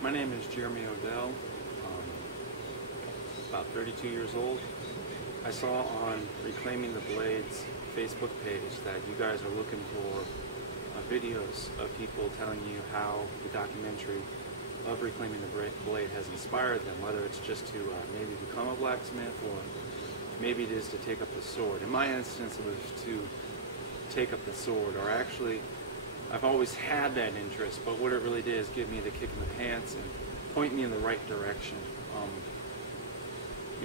My name is Jeremy Odell, about 32 years old. I saw on Reclaiming the Blades Facebook page that you guys are looking for videos of people telling you how the documentary of Reclaiming the Blade has inspired them, whether it's just to maybe become a blacksmith or maybe it is to take up the sword. In my instance, it was to take up the sword, or actually I've always had that interest, but what it really did is give me the kick in the pants and point me in the right direction.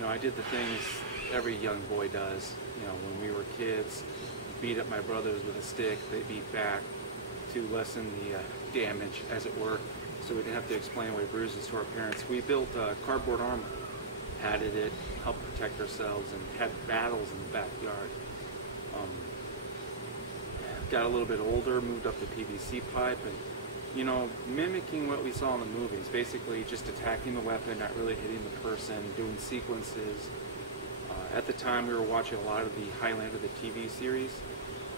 I did the things every young boy does. When we were kids, beat up my brothers with a stick, they beat back to lessen the damage, as it were, so we didn't have to explain away bruises to our parents. We built cardboard armor, padded it, helped protect ourselves, and had battles in the backyard. Got a little bit older, moved up the PVC pipe, and mimicking what we saw in the movies, basically just attacking the weapon, not really hitting the person, doing sequences. At the time, we were watching a lot of the Highlander, the TV series,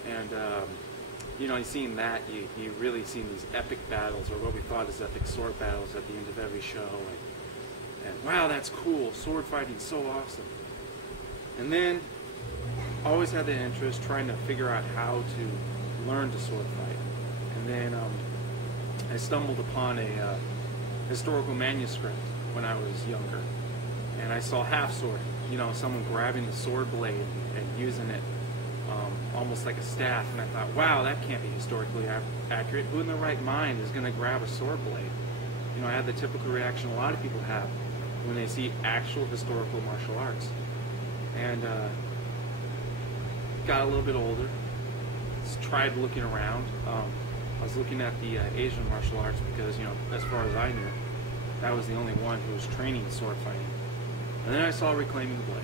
and you seen that, you really seen these epic battles, or what we thought as epic sword battles at the end of every show, and wow, that's cool, sword fighting's so awesome. And then, always had the interest trying to figure out how to learn to sword fight. And then I stumbled upon a historical manuscript when I was younger, and I saw half sword, someone grabbing the sword blade and using it almost like a staff, and I thought, wow, that can't be historically accurate. Who in their right mind is going to grab a sword blade? I had the typical reaction a lot of people have when they see actual historical martial arts. And got a little bit older, tried looking around. I was looking at the Asian martial arts because, as far as I knew, that was the only one who was training sword fighting. And then I saw Reclaiming the Blade.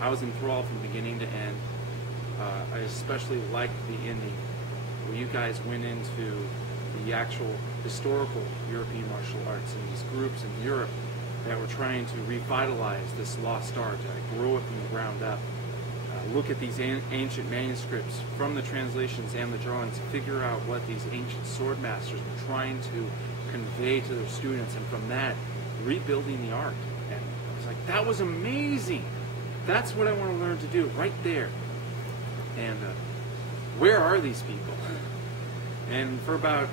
I was enthralled from beginning to end. I especially liked the ending, where you guys went into the actual historical European martial arts and these groups in Europe that were trying to revitalize this lost art, grow it from the ground up. Look at these ancient manuscripts from the translations and the drawings, figure out what these ancient sword masters were trying to convey to their students, and from that, rebuilding the art. And I was like, that was amazing! That's what I want to learn to do, right there. And where are these people? And for about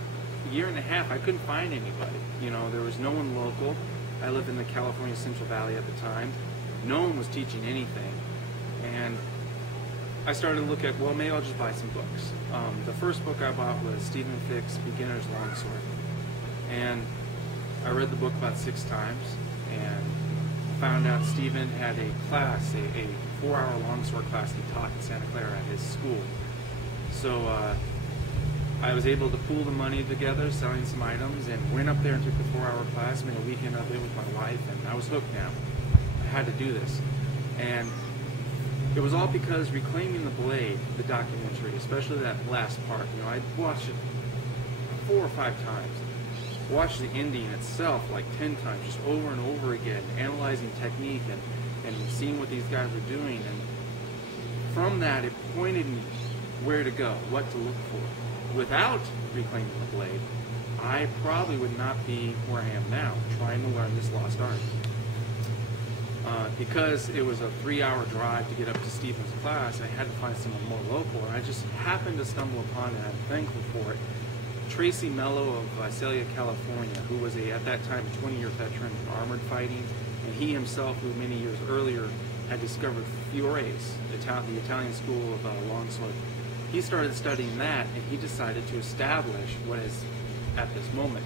a year and a half, I couldn't find anybody. There was no one local. I lived in the California Central Valley at the time. No one was teaching anything. And I started to look at, well, maybe I'll just buy some books. The first book I bought was Stephen Fick's Beginner's Longsword. And I read the book about 6 times and found out Stephen had a class, a 4-hour longsword class he taught in Santa Clara at his school. So I was able to pool the money together, selling some items, and went up there and took the 4-hour class, made a weekend of it with my wife, and I was hooked now. I had to do this. And it was all because Reclaiming the Blade, the documentary, especially that last part, I watched it 4 or 5 times. Watched the ending itself like 10 times, just over and over again, analyzing technique and seeing what these guys were doing. And from that, it pointed me where to go, what to look for. Without Reclaiming the Blade, I probably would not be where I am now, trying to learn this lost art. Because it was a 3-hour drive to get up to Stephen's class, I had to find someone more local, and I just happened to stumble upon it, and I'm thankful for it. Tracy Mello of Visalia, California, who was at that time a 20-year veteran in armored fighting, and he himself, who many years earlier had discovered Fiore's, the Italian school of longsword. He started studying that, and he decided to establish what is, at this moment,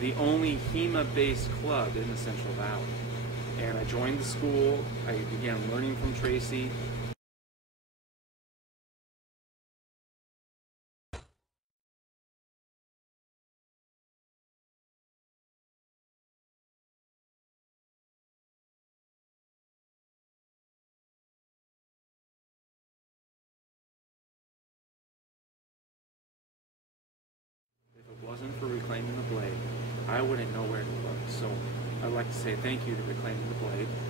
the only HEMA-based club in the Central Valley. And I joined the school. I began learning from Tracy. If it wasn't for Reclaiming the Blade, I wouldn't know where to look. So I'd like to say thank you to Reclaiming the Blade.